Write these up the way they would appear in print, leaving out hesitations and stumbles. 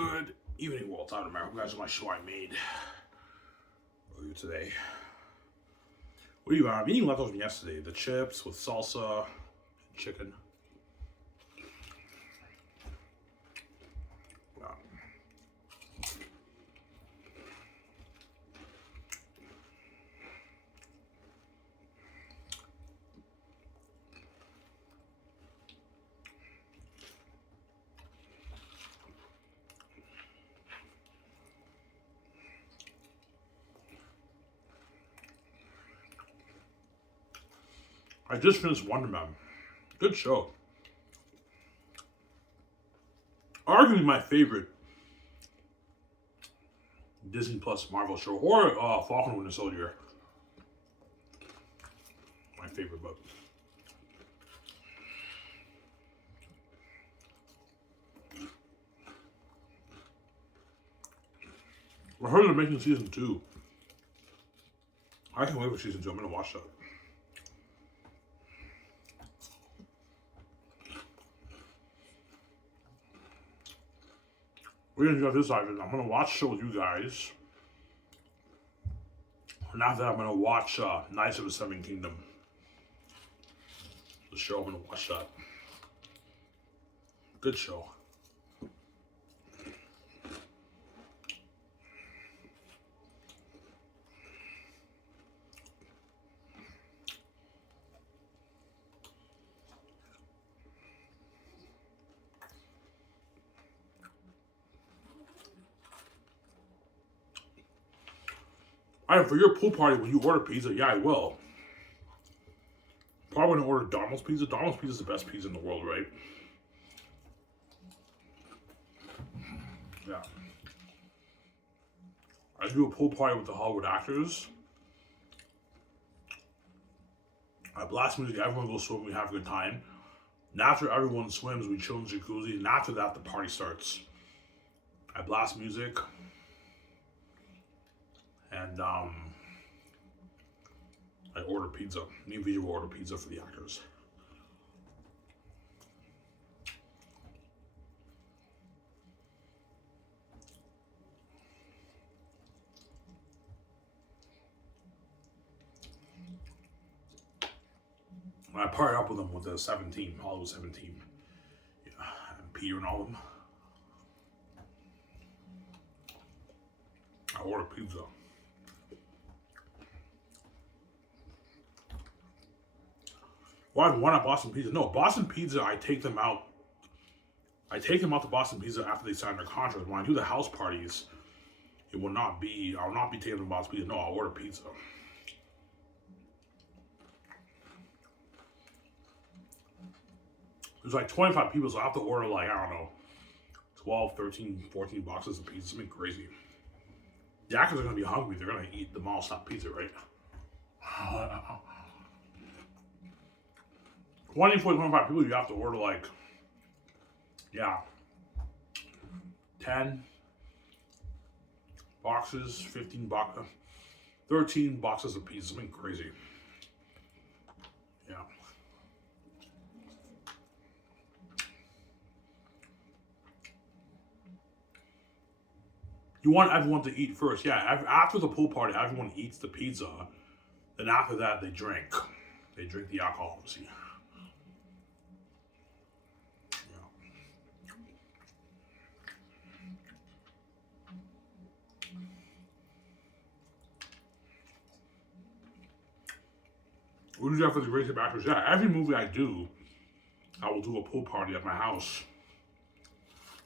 Good evening, Walt. Out of America. Guys, my show I made earlier today. What do you got? I'm eating leftovers from yesterday. The chips with salsa, chicken. Wow. I just finished Wonder Man. Good show. Arguably my favorite Disney Plus Marvel show, or Falcon and Winter Soldier. My favorite book. I heard they're making season 2. I can't wait for season 2. I'm gonna watch that. We're gonna do this side. I'm gonna watch show with you guys. And after that, I'm gonna watch Knights of the Seven Kingdom. The show, I'm gonna watch that. Good show. Alright, for your pool party, when you order pizza, yeah, I will. Probably gonna order Donald's pizza. Donald's pizza is the best pizza in the world, right? Yeah. I do a pool party with the Hollywood actors. I blast music, everyone goes swim, we have a good time. And after everyone swims, we chill in the jacuzzi, and after that, the party starts. I blast music. And I order pizza. Me and Fiege will order pizza for the actors. And I partnered up with them with the 17, Hollywood 17. Yeah, and Peter and all of them. I order pizza. Well, why not Boston Pizza? No, Boston Pizza, I take them out. I take them out to Boston Pizza after they sign their contract. When I do the house parties, it will not be, I will not be taking them to Boston Pizza. No, I'll order pizza. There's like 25 people, so I have to order like, I don't know, 12, 13, 14 boxes of pizza. Something crazy. The actors are going to be hungry. They're going to eat the mall stop pizza, right? 20, 40, 25 people, you have to order like, yeah, 10 boxes, 15 boxes, 13 boxes of pizza, something crazy. Yeah. You want everyone to eat first. Yeah, after the pool party, everyone eats the pizza. Then after that, they drink. They drink the alcohol, obviously. What do you have for the greatest actors? Yeah, every movie I do, I will do a pool party at my house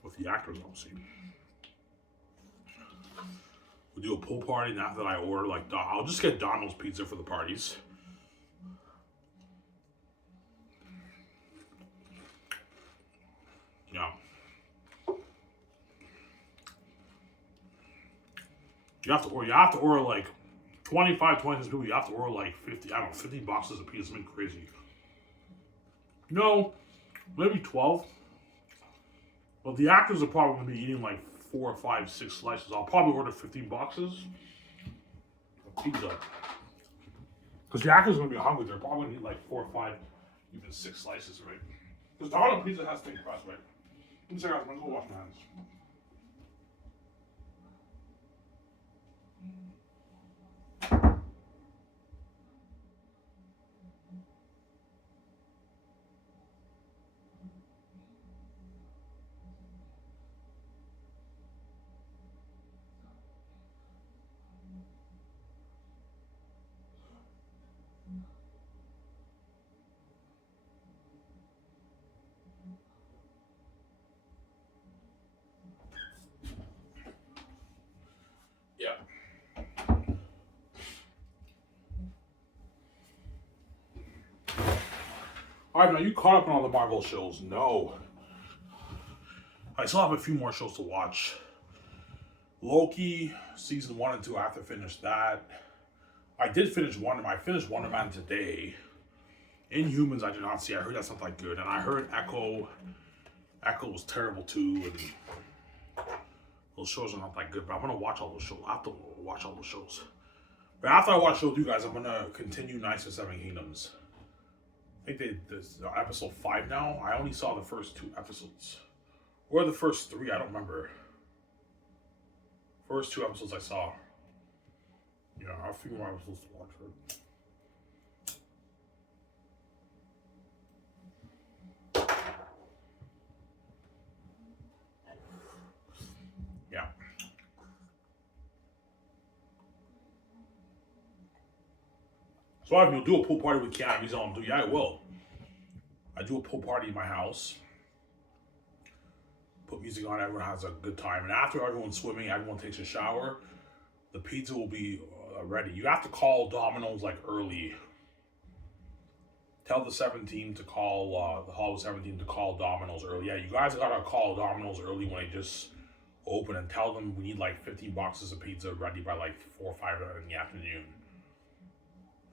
with the actors, obviously. We'll do a pool party, and after that I order, like, I'll just get Donald's pizza for the parties. Yeah. You have to order like 25, 26 people, you have to order like 50, I don't know, 50 boxes of pizza, something crazy. No, maybe 12. But the actors are probably going to be eating like 4, 5, 6 slices. I'll probably order 15 boxes of pizza. Because the actors are going to be hungry. They're probably going to eat like 4 or 5, even 6 slices, right? Because Donald pizza has thick crust, right? Let me check out, I'm going to go wash my hands. Alright, now you caught up on all the Marvel shows? No. I still have a few more shows to watch. Loki, season 1 and 2, I have to finish that. I did finish Wonder Man. I finished Wonder Man today. Inhumans, I did not see. I heard that's not that good. And I heard Echo was terrible too. And those shows are not that good. But I'm going to watch all those shows. I have to watch all those shows. But after I watch shows with you guys, I'm going to continue Knights of Seven Kingdoms. I think this episode 5 now. I only saw the first 2 episodes. Or the first 3, I don't remember. First 2 episodes I saw. Yeah, I have a few more episodes to watch. Yeah. So I'm gonna do a pool party with Keanu. He's on. Yeah, I will. I do a pool party in my house. Put music on, everyone has a good time. And after everyone's swimming, everyone takes a shower, the pizza will be ready. You have to call Domino's like early. Tell the 17 to call, the Hollywood 17 to call Domino's early. Yeah, you guys gotta call Domino's early when they just open and tell them we need like 15 boxes of pizza ready by like 4 or 5 in the afternoon.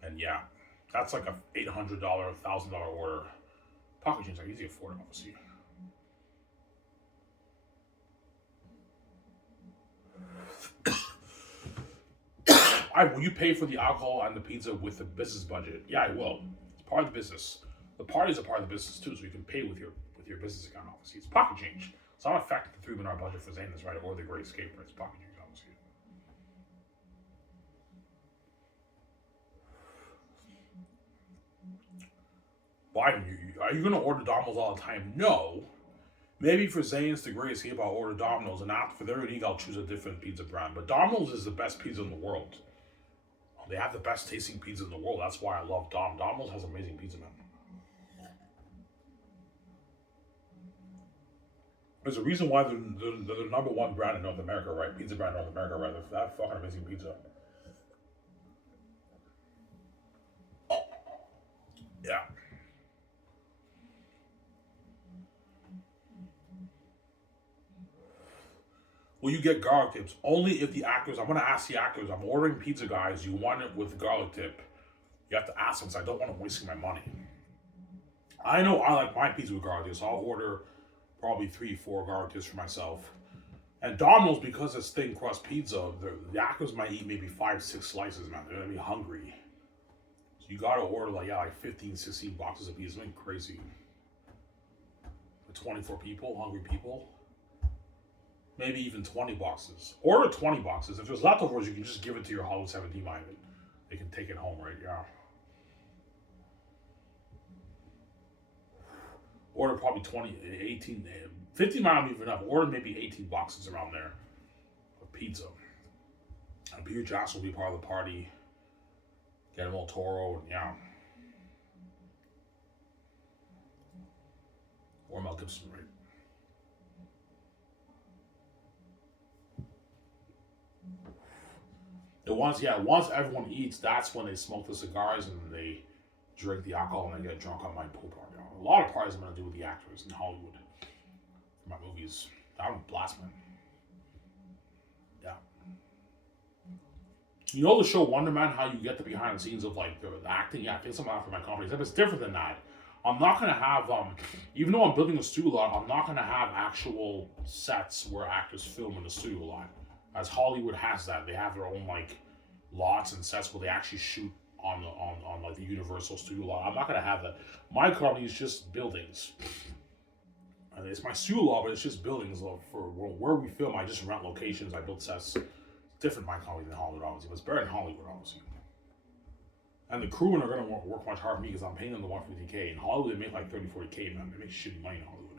And yeah, that's like a $800, $1,000 order. Pocket change, like easy to afford, obviously. Will you pay for the alcohol and the pizza with the business budget? Yeah, I will. It's part of the business. The parties are part of the business too, so you can pay with your business account, obviously. It's pocket change. It's not affecting the $3 million budget for Zane, right? Or the Great Escape, right? It's pocket change, obviously. Biden, are you going to order Domino's all the time? No. Maybe for Zane's The Great Escape, I'll order Domino's, and after for their unique, I'll choose a different pizza brand. But Domino's is the best pizza in the world. They have the best tasting pizza in the world. That's why I love Domino's has amazing pizza, man. There's a reason why they're the number 1 brand in North America, right? Pizza brand in North America, right? They have fucking amazing pizza. Yeah. Will you get garlic tips? Only if the actors, I'm going to ask the actors, I'm ordering pizza, guys, you want it with garlic tip. You have to ask them, because I don't want them wasting my money. I know I like my pizza with garlic tips, so I'll order probably 3-4 garlic tips for myself. And Domino's, because it's thin crust pizza, the actors might eat maybe 5-6 slices, man. They're going to be hungry. So you got to order like 15, 16 boxes of pizza. Something crazy. For 24 people, hungry people. Maybe even 20 boxes. Order 20 boxes. If there's leftovers, you can just give it to your Hollywood 17 mind. They can take it home, right? Yeah. Order probably 20, 18, 15 might not be enough. Order maybe 18 boxes around there of pizza. And Peter Jackson will be part of the party. Guillermo del Toro, and yeah. Or Mel Gibson, right? Once everyone eats, that's when they smoke the cigars and they drink the alcohol and they get drunk on my pool party. A lot of parties I'm going to do with the actors in Hollywood for my movies. That would blast, man. Yeah. You know the show Wonder Man, how you get the behind the scenes of like the acting? Yeah, I think something for my company. Except it's different than that. I'm not going to have, even though I'm building a studio lot, I'm not going to have actual sets where actors film in the studio lot. As Hollywood has that. They have their own like lots and sets where they actually shoot on like the Universal Studio lot. I'm not gonna have that. My company is just buildings. And it's my studio lot, but it's just buildings. For where we film, I just rent locations. I build sets. It's different my company than Hollywood, obviously, but it's better than Hollywood, obviously. And the crewmen are gonna work much harder for me because I'm paying them the 150K. In Hollywood, they make like 30, 40K, man. They make shitty money in Hollywood.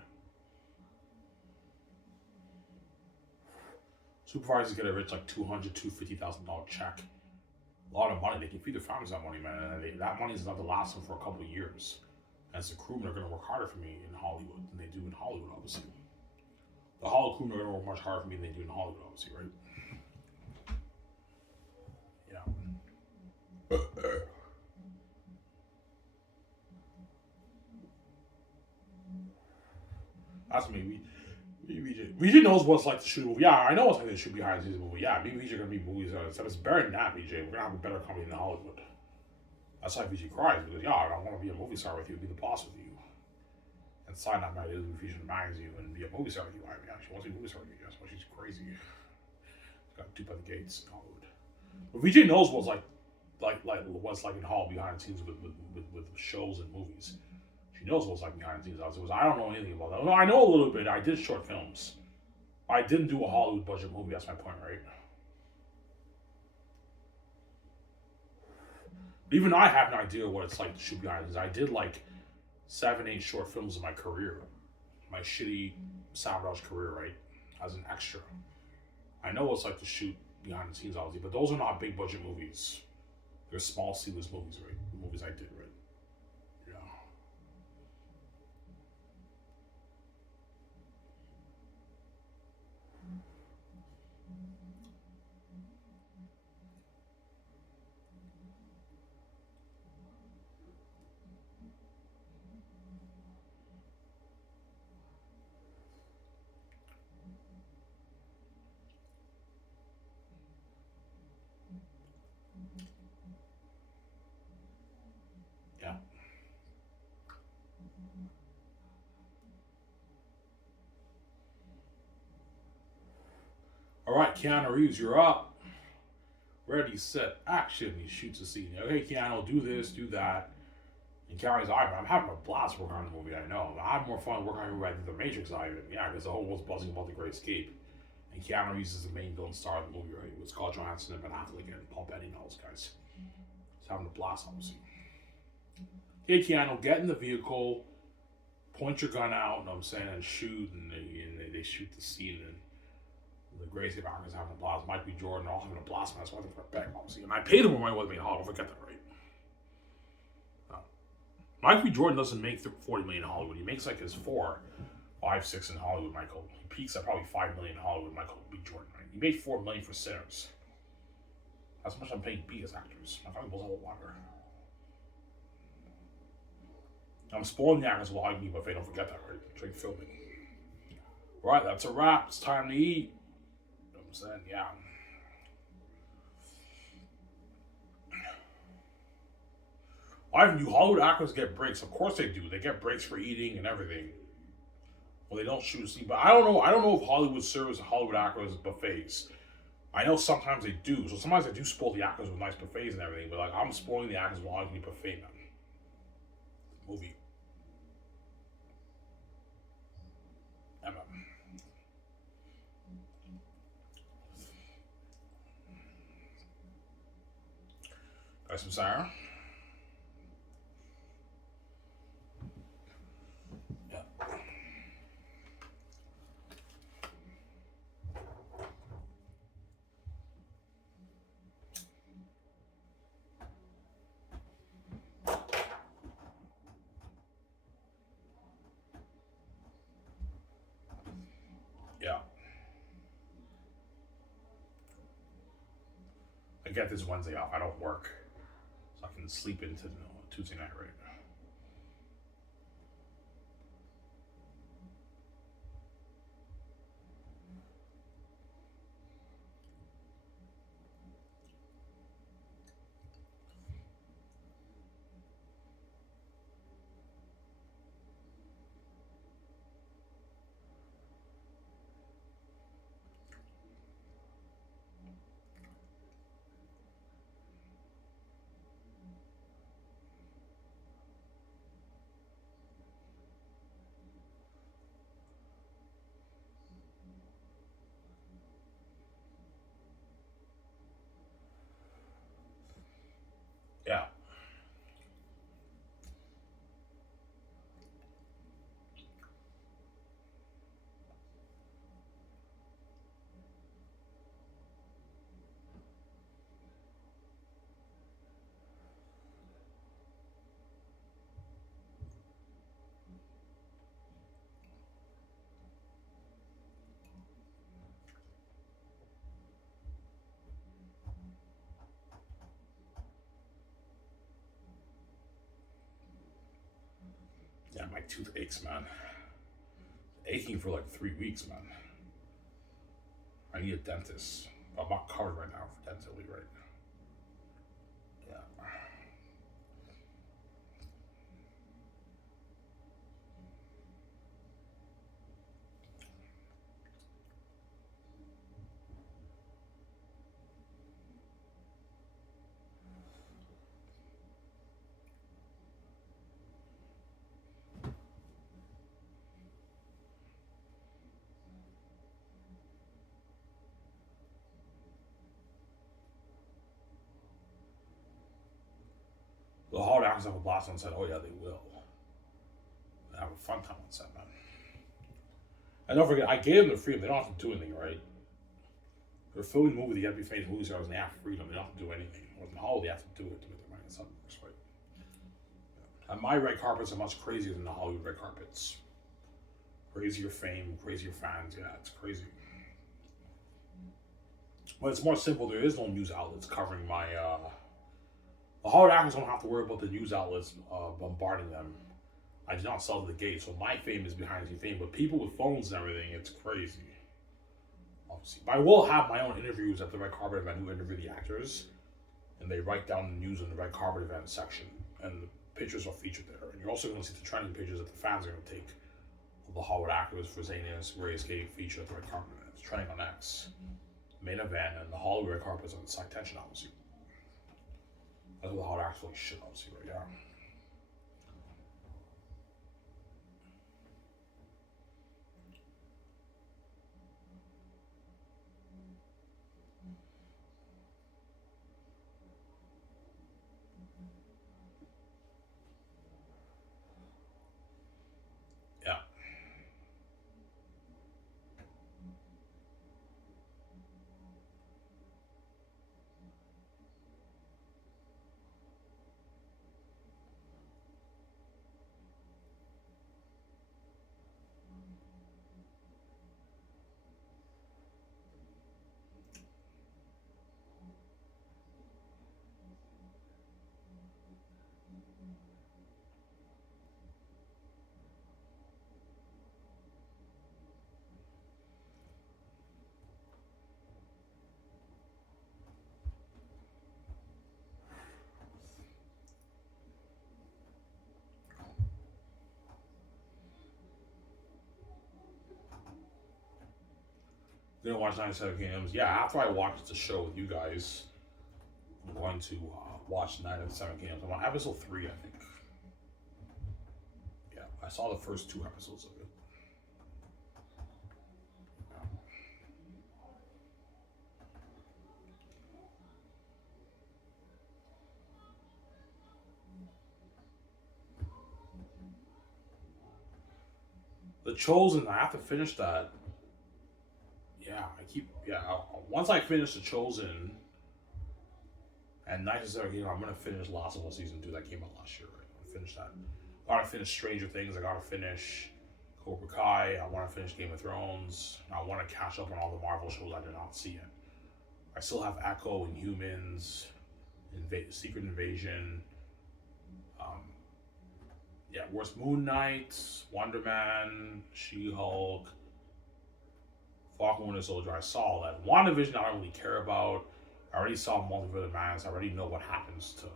Supervisors get a rich like $200,000, $250,000 check. A lot of money. They can feed their families that money, man. And that money is enough to last them for a couple of years. As the crewmen are going to work harder for me in Hollywood than they do in Hollywood, obviously. The Hollywood crewmen are going to work much harder for me than they do in Hollywood, obviously, right? Yeah. That's me. VJ knows what it's like to shoot a movie. Yeah, I know what's like to shoot behind the scenes movie. Yeah, me and VJ are gonna be movies. It's better than that, VJ. We're gonna have a better company than Hollywood. That's why VJ cries because yeah, I don't want to be a movie star with you, be the boss with you, and sign that my with VJ magazine and be a movie star with you. I mean, she wants to be a movie star with you. That's why she's crazy. She's got duped by the gates in Hollywood. But VJ knows what's like what's like in Hollywood behind the scenes with shows and movies. She knows what's like behind the scenes. I don't know anything about that. No, I know a little bit. I did short films. I didn't do a Hollywood budget movie. That's my point, right? Even I have an idea what it's like to shoot behind the scenes. I did like 7, 8 short films in my career, my shitty SoundHouse career, right? As an extra. I know what it's like to shoot behind the scenes, obviously, but those are not big budget movies. They're small, seamless movies, right? The movies I did, right? Yeah. Yeah. All right, Keanu Reeves, you're up. Ready, set, action. He shoots a scene. Okay, Keanu, do this, do that. And Keanu's like, I'm having a blast working on the movie, I know. I had more fun working on the movie than The Matrix I even. Yeah, because the whole world's buzzing about The Great Escape. And Keanu Reeves is the main villain star of the movie, right? With Scarlett Johansson and Ben Affleck and Paul Bettany and all those guys. He's having a blast, obviously. Hey, Keanu, get in the vehicle, point your gun out, you know what I'm saying, and shoot, and they shoot the scene, and the Great Escape actors having a blast. Mike B. Jordan all having a blast, man. That's why they're back, obviously. And I paid him when I wasn't making Hollywood. Forget that, right? Mike B. Jordan doesn't make 40 million in Hollywood. He makes like his 4, 5, 6 in Hollywood, Michael. He peaks at probably 5 million in Hollywood, Michael B. Jordan, right? He made 4 million for Sinners. That's how much I'm paying B as actors. My family blows out the water. I'm spoiling the actors while I eat buffet. Don't forget that, right? Drink filming. Right, that's a wrap. It's time to eat. You know what I'm saying? Yeah. Why do Hollywood actors get breaks? Of course they do. They get breaks for eating and everything. Well, they don't shoot a scene. But I don't know. I don't know if Hollywood serves Hollywood actors buffets. I know sometimes they do. So sometimes I do spoil the actors with nice buffets and everything. But like I'm spoiling the actors while I can eat buffet, man. Movie. Emma. Got some Sarah. Yeah. Yeah. I get this Wednesday off. I don't work. So I can sleep into Tuesday night, right? Yeah. Yeah, my tooth aches, man. aching for like 3 weeks, man. I need a dentist. I'm not covered right now for dentally, right? Yeah. The Hall actors have a blast on set. Oh yeah, they will. They have a fun time on set, man. And don't forget, I gave them the freedom. They don't have to do anything, right? They're filming a movie. They have to be famous movie stars, and they have freedom. They don't have to do anything. Or in Hollywood, they have to do it to make their money. It's not worse, right? And my red carpets are much crazier than the Hollywood red carpets. Crazier fame, crazier fans. Yeah, it's crazy. But it's more simple. There is no news outlets covering my. The Hollywood actors don't have to worry about the news outlets bombarding them. I do not sell to the gate, so my fame is behind the scene fame. But people with phones and everything, it's crazy. Obviously, but I will have my own interviews at the red carpet event. Who interview the actors, and they write down the news in the red carpet event section, and the pictures are featured there. And you're also going to see the trending pictures that the fans are going to take of the Hollywood actors for Zayn's Ray Escape feature at the red carpet event. It's trending on X, main event, and the Hollywood red carpet is on side tension, obviously. That's what the Hollywood actors really shit, obviously, right? Yeah. Yeah. Didn't watch 97 Kingdoms. Yeah, after I watched the show with you guys, I'm going to watch 97 Kingdoms. I'm on episode 3, I think. Yeah, I saw the first 2 episodes of it. The Chosen, I have to finish that. Yeah, once I finish The Chosen and 97 Kingdoms, I'm going to finish Last of Us Season 2. That came out last year, right? I'm going to finish that. Gotta finish Stranger Things. I gotta finish Cobra Kai. I want to finish Game of Thrones. I want to catch up on all the Marvel shows I did not see yet. I still have Echo, Inhumans, Secret Invasion. Yeah, where's Moon Knight, Wonder Man, She-Hulk, Falcon Winter Soldier. I saw all that. WandaVision I don't really care about. I already saw Multiverse of Madness. I already know what happens to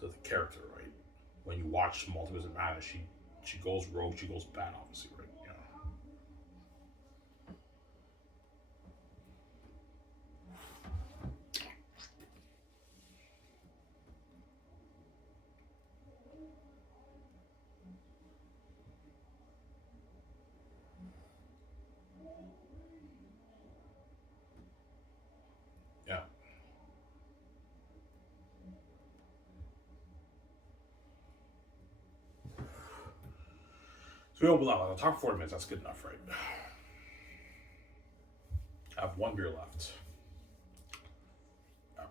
the character, right? When you watch Multiverse of Madness, she goes rogue, she goes bad, obviously, right? Yeah. So we open up. I'll talk 40 minutes. That's good enough, right? I have 1 beer left. Yeah.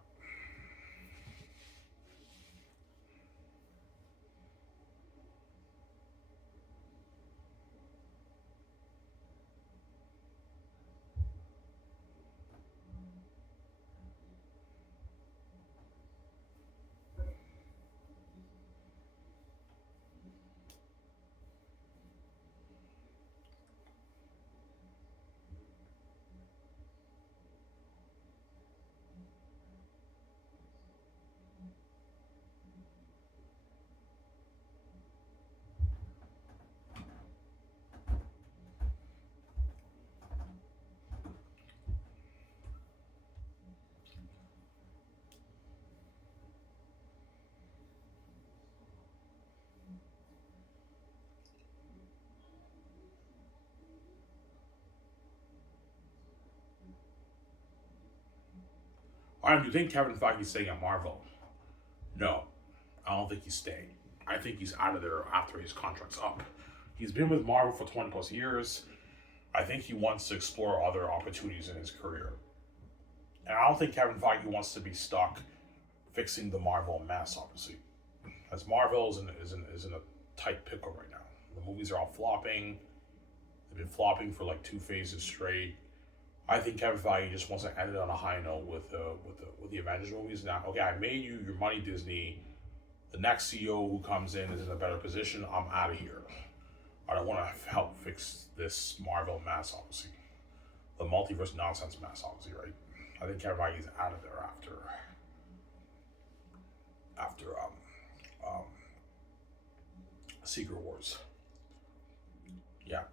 All right, do you think Kevin Feige's staying at Marvel? No, I don't think he's staying. I think he's out of there after his contract's up. He's been with Marvel for 20 plus years. I think he wants to explore other opportunities in his career. And I don't think Kevin Feige wants to be stuck fixing the Marvel mess, obviously. As Marvel is in a tight pickle right now. The movies are all flopping. They've been flopping for like 2 phases straight. I think Kevin Feige just wants to end it on a high note with the Avengers movies. Now, okay, I made you your money, Disney. The next CEO who comes in is in a better position. I'm out of here. I don't want to help fix this Marvel mess, obviously. The multiverse nonsense mess, obviously, right? I think Kevin Feige is out of there after Secret Wars. Yeah.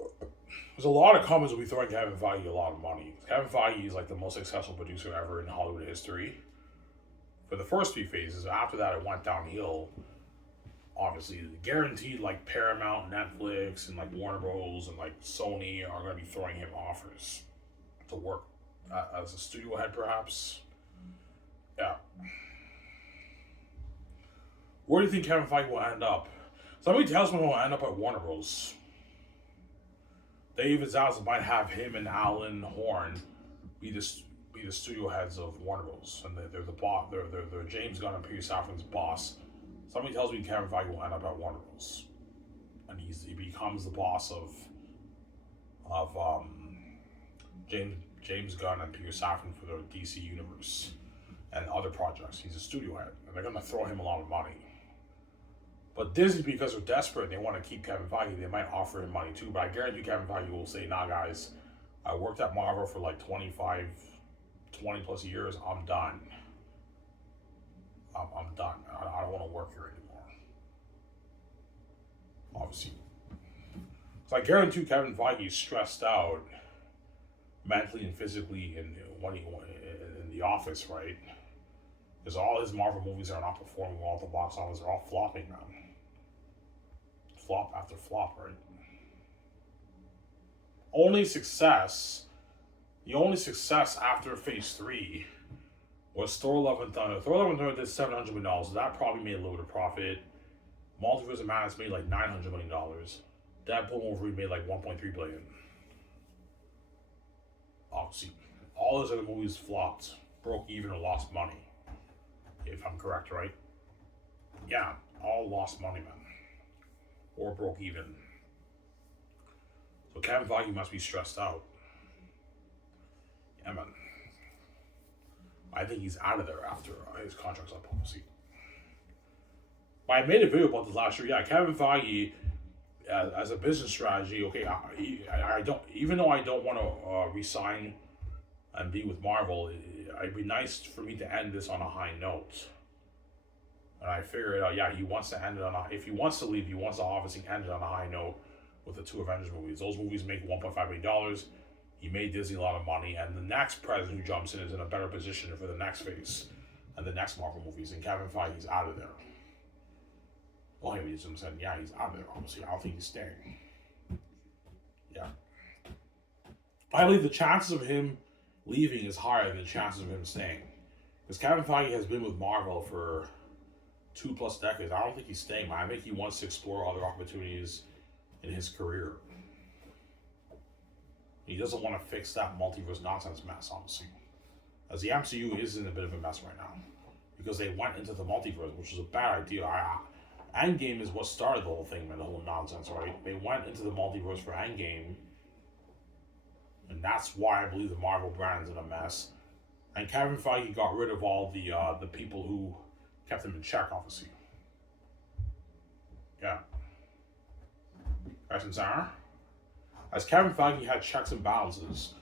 There's a lot of comments will be throwing Kevin Feige a lot of money. Kevin Feige is like the most successful producer ever in Hollywood history. For the first 3 phases, after that it went downhill. Obviously, guaranteed like Paramount, Netflix, and like Warner Bros. And like Sony are going to be throwing him offers to work as a studio head, perhaps. Yeah. Where do you think Kevin Feige will end up? Somebody tells me he'll end up at Warner Bros. They even might have him and Alan Horn be the studio heads of Warner Bros. And they're the boss. They're James Gunn and Peter Safran's boss. Somebody tells me Kevin Feige will end up at Warner Bros. And he becomes the boss of James Gunn and Peter Safran for the DC universe and other projects. He's a studio head, and they're gonna throw him a lot of money. But Disney, because they're desperate and they want to keep Kevin Feige, they might offer him money too. But I guarantee Kevin Feige will say, nah, guys, I worked at Marvel for like 20 plus years. I'm done. I'm done. I don't want to work here anymore. Obviously. So I guarantee Kevin Feige is stressed out mentally and physically in the office, right? Because all his Marvel movies are not performing well at the box office. They're all flopping now. Flop after flop, right? The only success after Phase 3 was Thor: Love and Thunder. Thor: Love and Thunder did $700 million, so that probably made a little bit of profit. Multiverse of Madness made like $900 million. Deadpool and Wolverine made like $1.3 billion. Obviously, all those other movies flopped, broke even, or lost money. If I'm correct, right? Yeah, all lost money, man. Or broke even. So Kevin Feige must be stressed out. Yeah, man. I think he's out of there after his contract's up, obviously. But I made a video about this last year. Yeah, Kevin Feige, as a business strategy, okay, I don't, even though I don't want to resign and be with Marvel, it'd be nice for me to end this on a high note. And I figured out, yeah, he wants to end it on if he wants to leave, he wants to obviously end it on a high note with the 2 Avengers movies. Those movies make $1.5 million. He made Disney a lot of money, and the next president who jumps in is in a better position for the next phase and the next Marvel movies. And Kevin Feige's out of there. Well, he was saying, yeah, he's out of there. Obviously, I don't think he's staying. Yeah, I believe the chances of him leaving is higher than the chances of him staying, because Kevin Feige has been with Marvel for 2+ decades. I don't think he's staying. I think he wants to explore other opportunities in his career. He doesn't want to fix that multiverse nonsense mess, honestly. As the MCU is in a bit of a mess right now, because they went into the multiverse, which is a bad idea. Endgame is what started the whole thing, man, the whole nonsense, right? They went into the multiverse for Endgame, and that's why I believe the Marvel brand is in a mess. And Kevin Feige got rid of all the people who kept him in check, obviously. Yeah. Guys and Sarah? As Kevin Feige had checks and balances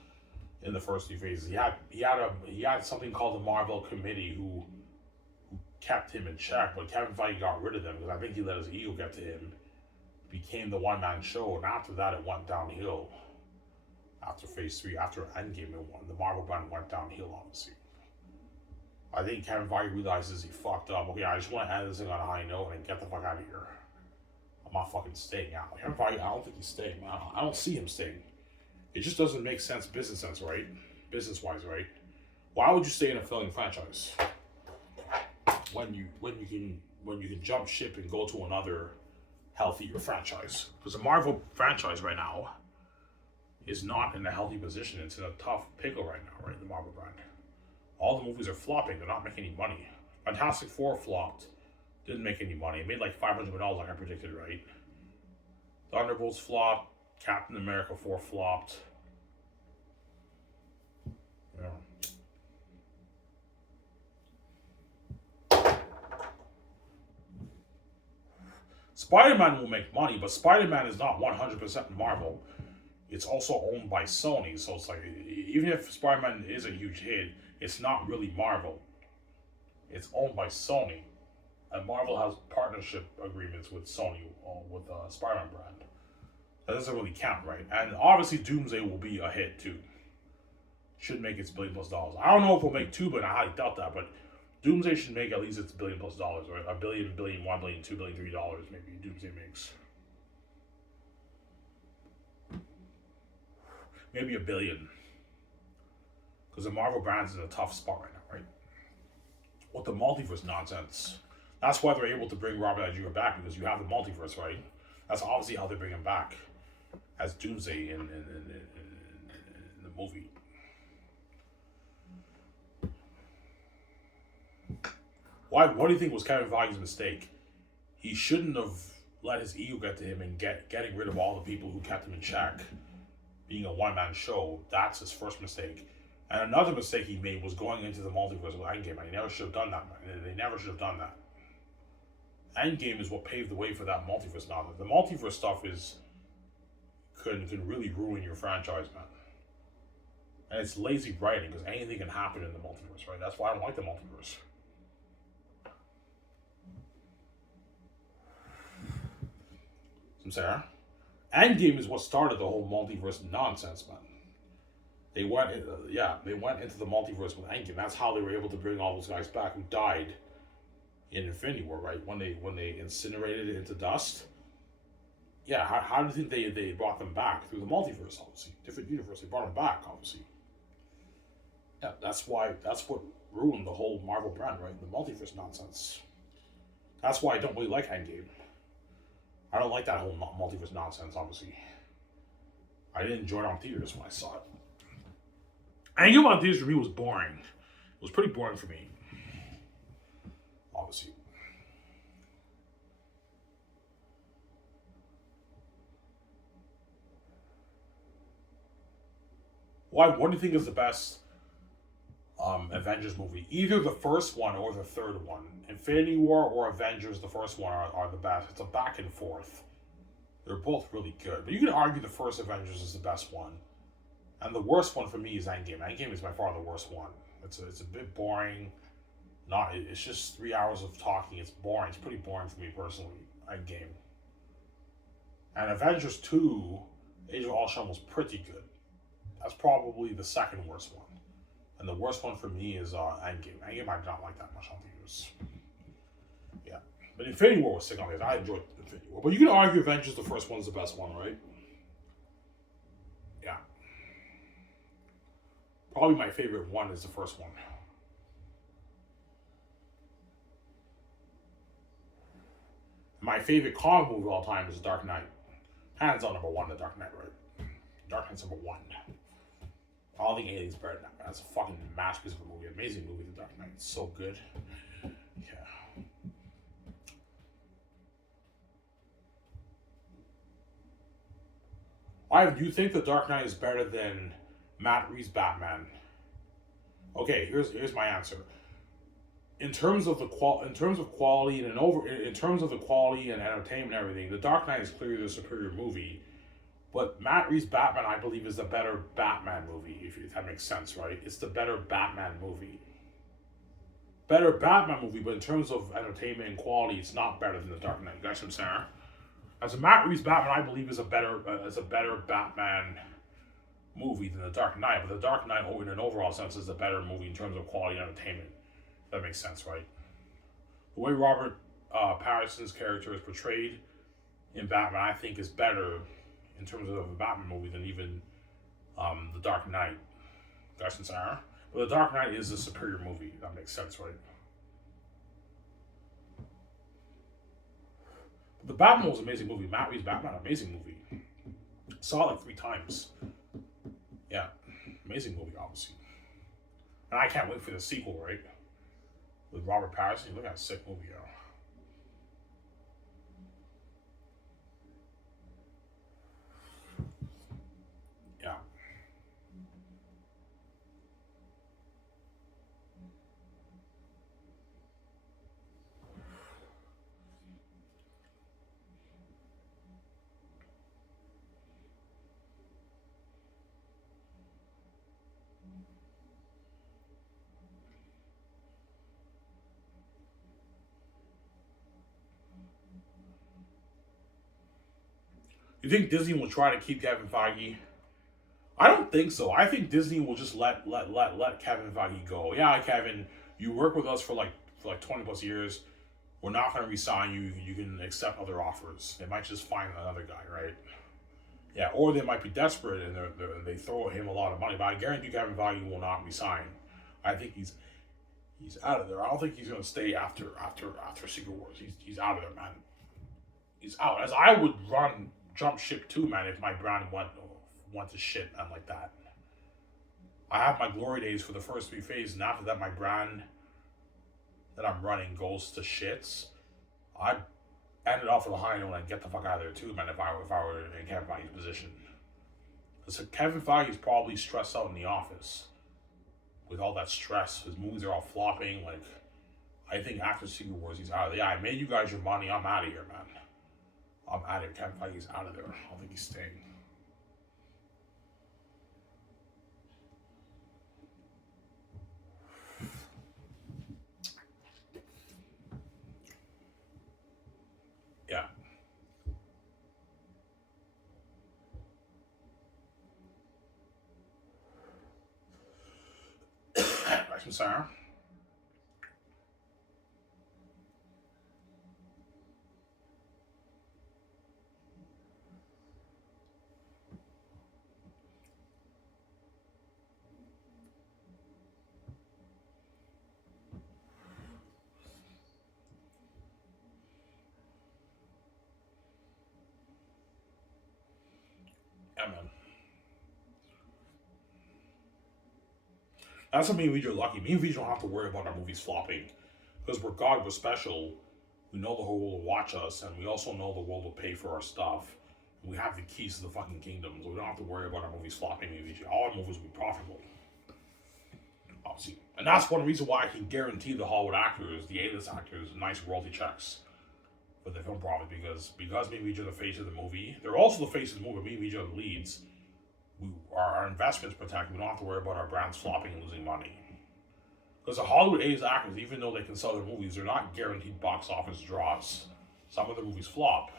in the first 2 phases, he had something called the Marvel Committee who kept him in check, but Kevin Feige got rid of them because I think he let his ego get to him. Became the one-man show, and after that it went downhill. After Phase 3, after Endgame, the Marvel brand went downhill, obviously. I think Kevin Feige realizes he fucked up. Okay, I just want to end this thing on a high note and get the fuck out of here. I'm not fucking staying out. Kevin Feige, I don't think he's staying. I don't see him staying. It just doesn't make sense, business sense, right? business-wise, right? Why would you stay in a failing franchise when you can jump ship and go to another healthier franchise? Because the Marvel franchise right now is not in a healthy position. It's in a tough pickle right now, right? The Marvel brand. All the movies are flopping. They're not making any money. Fantastic Four flopped. Didn't make any money. It made like $500 million like I predicted, right? Thunderbolts flopped. Captain America 4 flopped. Yeah. Spider-Man will make money, but Spider-Man is not 100% Marvel. It's also owned by Sony, so it's like, even if Spider-Man is a huge hit, it's not really Marvel. It's owned by Sony, and Marvel has partnership agreements with Sony, with the Spider-Man brand. That doesn't really count, right? And obviously Doomsday will be a hit too. Should make its $1 billion+. I don't know if it'll make $2 billion, I highly doubt that, but Doomsday should make at least its $1 billion+, right? $1 billion, $1 billion, $1 billion, $2 billion, $3 maybe Doomsday makes. Maybe $1 billion. Because the Marvel brand's in a tough spot right now, right? With the multiverse nonsense. That's why they're able to bring Robert Downey Jr. back, because you have the multiverse, right? That's obviously how they bring him back as Doomsday in the movie. What do you think was Kevin Feige's mistake? He shouldn't have let his ego get to him and getting rid of all the people who kept him in check. Being a one-man show, that's his first mistake. And another mistake he made was going into the multiverse with Endgame, and he never should have done that, man. They never should have done that. Endgame is what paved the way for that multiverse now. The multiverse stuff can really ruin your franchise, man. And it's lazy writing, because anything can happen in the multiverse, right? That's why I don't like the multiverse. I'm saying, Endgame is what started the whole multiverse nonsense, man. They went into the multiverse with Endgame. That's how they were able to bring all those guys back who died in Infinity War, right? When they incinerated it into dust. Yeah, how do you think they brought them back? Through the multiverse, obviously. Different universe. They brought them back, obviously. Yeah, that's what ruined the whole Marvel brand, right? The multiverse nonsense. That's why I don't really like Endgame. I don't like that whole multiverse nonsense, obviously. I didn't enjoy it on theaters when I saw it. Endgame on theaters for me was boring. It was pretty boring for me. Obviously. What do you think is the best Avengers movie? Either the first one or the third one. Infinity War or Avengers, the first one, are the best. It's a back and forth. They're both really good. But you can argue the first Avengers is the best one. And the worst one for me is Endgame. Endgame is by far the worst one. It's a bit boring. It's just 3 hours of talking. It's boring. It's pretty boring for me personally. Endgame. And Avengers 2, Age of Ultron was pretty good. That's probably the second worst one. And the worst one for me is Endgame. Endgame I don't like that much on theaters. Yeah. But Infinity War was sick on theaters. I enjoyed Infinity War. But you can argue Avengers, the first one, is the best one, right? Yeah. Probably my favorite one is the first one. My favorite comic movie of all time is Dark Knight. Hands on number one, The Dark Knight, right? Dark Knight's number one. I don't think anything's better than that, man. That's a fucking masterpiece of a movie. Amazing movie, The Dark Knight. It's so good. Yeah. Do you think The Dark Knight is better than Matt Reeves' Batman? Okay, here's my answer. In terms of quality and entertainment and everything, The Dark Knight is clearly the superior movie. But Matt Reeves' Batman, I believe, is the better Batman movie, if that makes sense, right? It's the better Batman movie. Better Batman movie, but in terms of entertainment and quality, it's not better than The Dark Knight. You guys know what I'm saying? As a Matt Reeves' Batman, I believe is a better Batman movie than The Dark Knight. But The Dark Knight, in an overall sense, is a better movie in terms of quality and entertainment. That makes sense, right? The way Robert Pattinson's character is portrayed in Batman, I think, is better in terms of a Batman movie than even The Dark Knight. Guys and Sarah. But The Dark Knight is a superior movie. That makes sense, right? But the Batman was an amazing movie. Matt Reeves' Batman, amazing movie. Saw it like 3 times. Yeah, amazing movie, obviously. And I can't wait for the sequel, right? With Robert Pattinson. Look at that sick movie, yo. Yeah. You think Disney will try to keep Kevin Feige? I don't think so. I think Disney will just let Kevin Feige go. Yeah, Kevin, you work with us for like 20 plus years. We're not going to resign you. You can accept other offers. They might just find another guy, right? Yeah, or they might be desperate and they throw him a lot of money. But I guarantee Kevin Feige will not resign. I think he's out of there. I don't think he's going to stay after Secret Wars. He's out of there, man. He's out. As I would jump ship too, man, if my brand went to shit, man, like that. I have my glory days for the first 3 phases, and after that, my brand that I'm running goes to shits. I ended off with a high note and get the fuck out of there too, man. If I were in Kevin Feige's position, because Kevin Feige is probably stressed out in the office with all that stress. His movies are all flopping. Like, I think after Secret Wars, he's out of there. Yeah, I made you guys your money. I'm out of here, man. I'm out of here. Kevin Feige's out of there. I don't think he's staying. Yeah. I'm sorry. Yeah, man. That's what me and Vij are lucky. Me and Vij don't have to worry about our movies flopping. Because we're God, we're special. We know the whole world will watch us, and we also know the world will pay for our stuff. And we have the keys to the fucking kingdom, so we don't have to worry about our movies flopping. Me and Vij. All our movies will be profitable. Obviously. And that's one reason why I can guarantee the Hollywood actors, the A-list actors, nice royalty checks for the film profit. Because me and Vij are the face of the movie. They're also the face of the movie. Me and Vij are the leads. Our investments protected. We don't have to worry about our brands flopping and losing money. Because the Hollywood A's actors, even though they can sell their movies, they're not guaranteed box office draws. Some of the movies flop,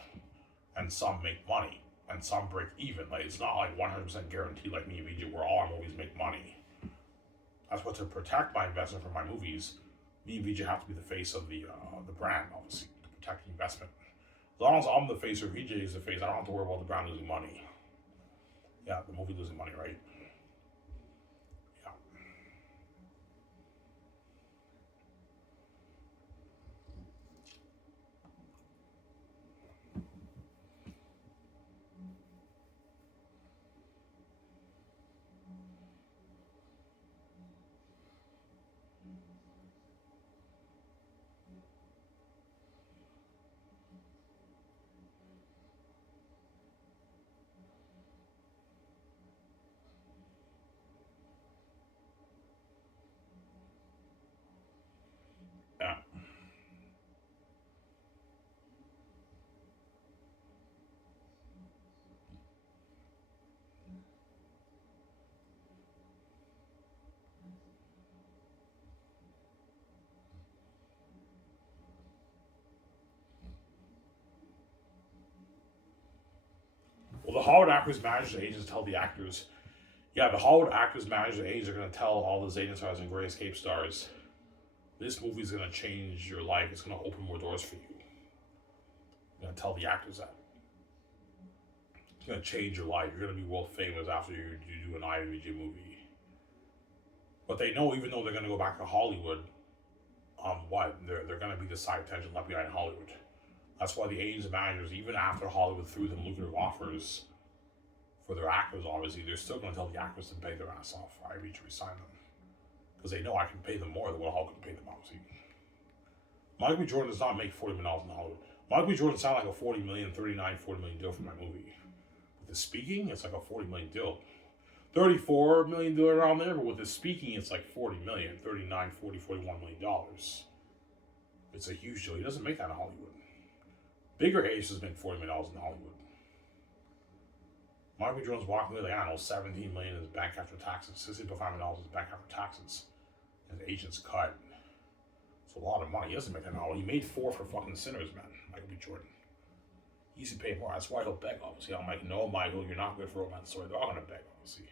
and some make money, and some break even. Like, it's not like 100% guaranteed like me and VJ, where all our movies make money. That's what, to protect my investment from my movies, me and VJ have to be the face of the brand, obviously, to protect the investment. As long as I'm the face or VJ is the face, I don't have to worry about the brand losing money. Yeah, the movie losing money, right? Yeah. Yeah. Well, the Hollywood actors, managers, and agents tell the actors. Yeah, the Hollywood actors, managers, and agents are going to tell all the Zayden stars and Gray Escape stars, this movie is going to change your life. It's going to open more doors for you. You're going to tell the actors that. It's going to change your life. You're going to be world famous after you do an IMDb movie. But they know even though they're going to go back to Hollywood, they're going to be the side attention left behind Hollywood. That's why the agents and managers, even after Hollywood threw them lucrative offers for their actors, obviously, they're still going to tell the actors to pay their ass off. I reach to resign them. Because they know I can pay them more than what Hulk can pay them, obviously. Michael B. Jordan does not make $40 million in Hollywood. Michael B. Jordan sounded like a $40 million, $39, $40 million deal for my movie. With the speaking, it's like a $40 million deal. $34 million deal around there, but with the speaking, it's like $40 million, $39, $40, $41 million. It's a huge deal. He doesn't make that in Hollywood. Bigger aces make $40 million in Hollywood. Michael B. Jordan's walking away like, I don't know, $17 million in his bank after taxes, $65 million in his bank after taxes. And the agent's cut. It's a lot of money. He doesn't make that in Hollywood. He made 4 for fucking Sinners, man. Michael B. Jordan. Easy to pay more. That's why he'll beg, obviously. I'm like, no, Michael, you're not good for romance story. They're all going to beg, obviously.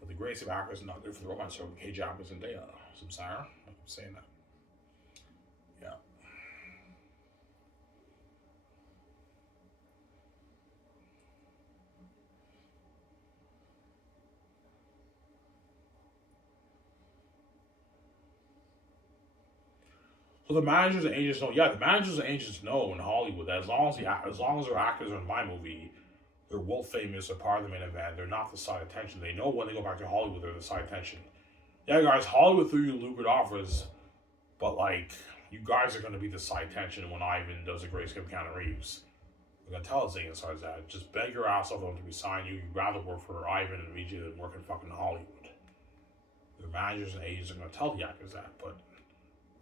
But the greatest of actors is not good for the romance story. K. Jappers and Daya. Samsara. I'm saying that. Yeah. So the managers and agents know. Yeah, the managers and agents know in Hollywood that as long as their actors are in my movie, they're world famous or part of the main event. They're not the side attention. They know when they go back to Hollywood, they're the side attention. Yeah, guys, Hollywood threw you lucrative offers, but like you guys are going to be the side attention when Ivan does a great escape with Keanu Reeves. We're going to tell Zane as that. Just beg your ass off them to resign you. You'd rather work for Ivan and Vijay than work in fucking Hollywood. The managers and agents are going to tell the actors that, but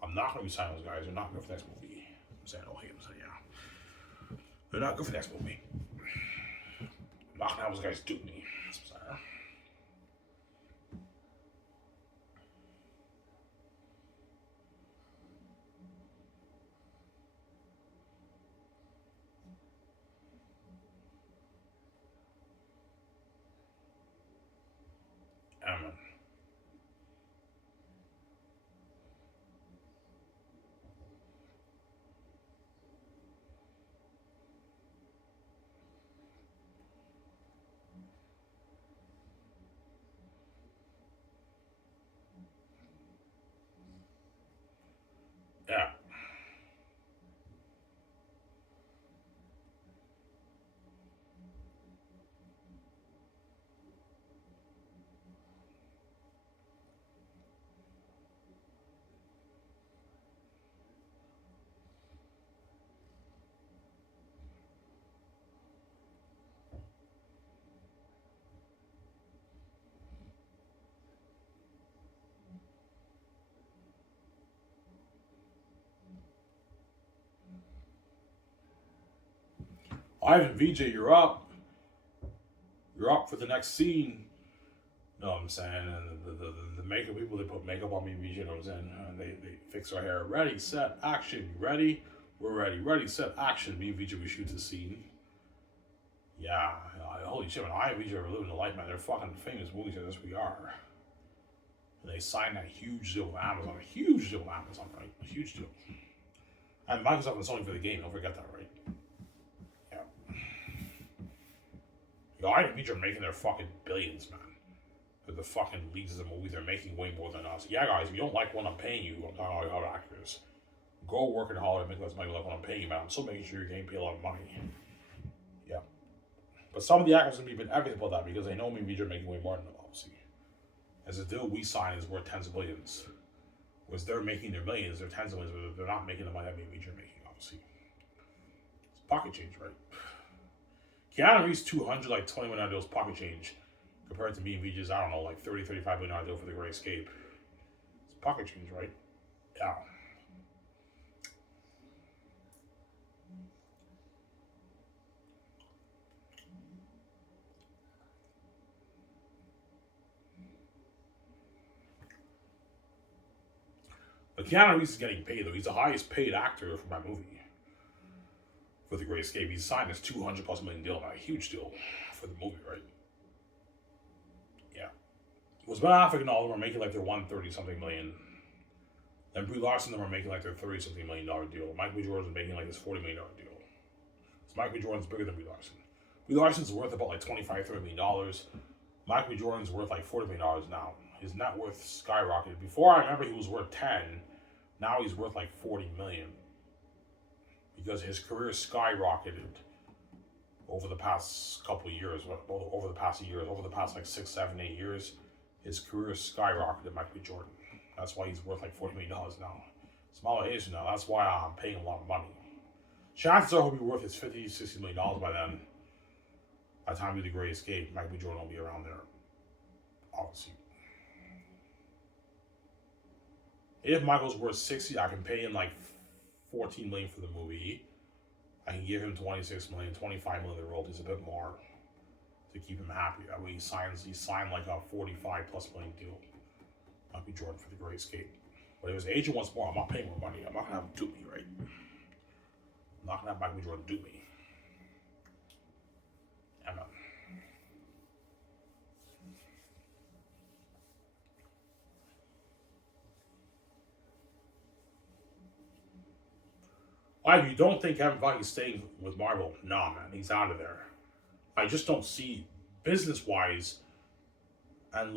I'm not going to resign those guys. They're not good for the next movie. I'm saying, oh, hey, I'm saying, yeah. They're not good for the next movie. I'm not going to have those guys dupe me. Amen. Yeah. Ivan, VJ, you're up. You're up for the next scene. Know what I'm saying? And the makeup people, they put makeup on me, VJ, you know what I'm saying? And they fix our hair. Ready, set, action. You ready? We're ready. Ready, set, action. Me and VJ, we shoot the scene. Yeah. Holy shit, man. I and VJ are living the life, man. They're fucking famous movies, and this we are. And they signed that huge deal with Amazon. A huge deal with Amazon, right? A huge deal. And Microsoft is only for the game. Don't forget that, right? I and VJ are making their fucking billions, man. They're the fucking leads of the movies. They're making way more than us. Yeah, guys, if you don't like what I'm paying you, I'm talking about actors. Go work in Hollywood and make less money like what I'm paying you, man. I'm still making sure you're getting paid a lot of money. Yeah. But some of the actors are going to be everything about that because they know me and VJ are making way more than them, obviously. As a deal we sign is worth tens of billions. Whereas they're making their millions, they're tens of millions, but they're not making the money that me and VJ are making, obviously. It's pocket change, right? Keanu Reeves 200, like $20 million deals pocket change, compared to me and VJ's, I don't know, like $30, $35 million deal for the Great Escape. It's pocket change, right? Yeah. But Keanu Reeves is getting paid, though. He's the highest paid actor for my movie. For the Great Escape. He's signed this $200+ million deal, man. A huge deal for the movie, right? Yeah. It was Ben Affleck and all of them are making like their 130-something million. Then Brie Larson and them are making like their $30-something million deal. Michael B. Jordan's making like this $40 million deal. So Michael B. Jordan's bigger than Brie Larson. Brie Larson's worth about like $25, $30 million. Michael B. Jordan's worth like $40 million now. His net worth skyrocketed. Before, I remember he was worth 10. Now he's worth like 40 million. Because his career skyrocketed over the past couple of years, over the past like 6, 7, 8 years, his career skyrocketed, Michael B. Jordan. That's why he's worth like $40 million now. Smaller age now. That's why I'm paying a lot of money. Chances are he'll be worth his $50, $60 million by then. By the time we do The Great Escape, Michael B. Jordan will be around there. Obviously. If Michael's worth 60, I can pay him like 14 million for the movie. I can give him 26 million, 25 million the royalties, a bit more to keep him happy. That way he signed like a 45+ million deal. Might be Jordan for The Great Escape. But if his agent wants more, I'm not paying more money. I'm not gonna have him dupe me, right? I'm not gonna have Michael B. Jordan dupe me. I'm not. Why, you don't think Kevin Feige is staying with Marvel? Nah, man, he's out of there. I just don't see, business-wise and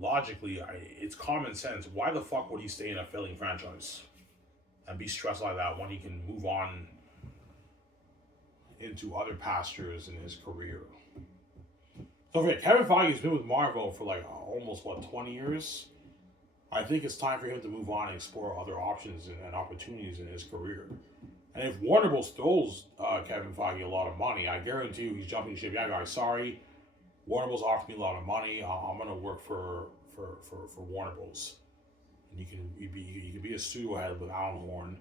logically, it's common sense. Why the fuck would he stay in a failing franchise and be stressed like that when he can move on into other pastures in his career? Don't forget, Kevin Feige has been with Marvel for like almost, 20 years? I think it's time for him to move on and explore other options and opportunities in his career. And if Warner Bros. Throws Kevin Feige a lot of money, I guarantee you he's jumping ship. Yeah, guys, sorry. Warner Bros. Offered me a lot of money. I'm going to work for Warner Bros. And you can be a studio head with Alan Horn,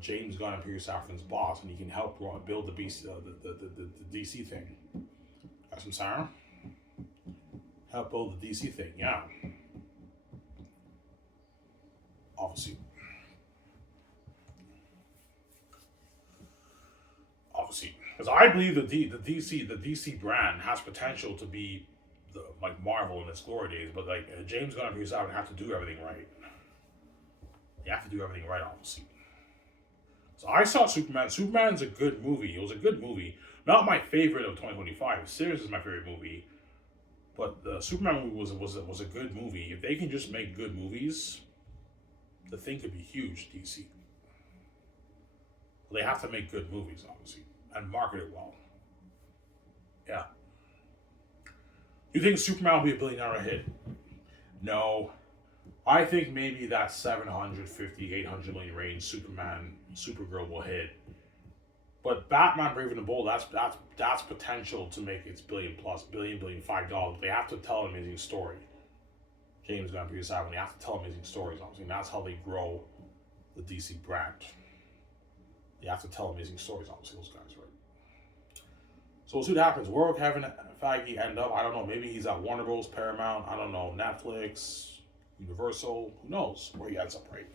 James Gunn and Peter Safran's boss, and you can help build the DC thing. Got some Sarah? Help build the DC thing, yeah. Obviously. Because I believe the DC brand has potential to be like Marvel in its glory days, but like James Gunn and Peter Safran have to do everything right. They have to do everything right, obviously. So I saw Superman. Superman's a good movie. It was a good movie. Not my favorite of 2025. Series is my favorite movie. But the Superman movie was a good movie. If they can just make good movies, the thing could be huge, DC. They have to make good movies, obviously, and market it well. Yeah. You think Superman will be a billion-dollar hit? No. I think maybe that 750, 800 million range Supergirl will hit. But Batman Brave and the Bold, that's potential to make its $1 billion, $5. They have to tell an amazing story. James Gunn, Peter Safran, they have to tell amazing stories, obviously. And that's how they grow the DC brand. They have to tell amazing stories, obviously, those guys, right? So we'll see what happens. Where will Kevin Feige end up? I don't know. Maybe he's at Warner Bros., Paramount, I don't know, Netflix, Universal. Who knows where he ends up, right?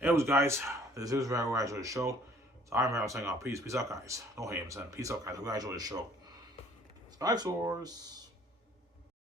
Anyways, guys, this is very much the show. So I'm Aaron saying out. Peace out, guys. No hate, I'm saying peace out, guys. Hope you guys enjoy the show. Skiv SOURCE.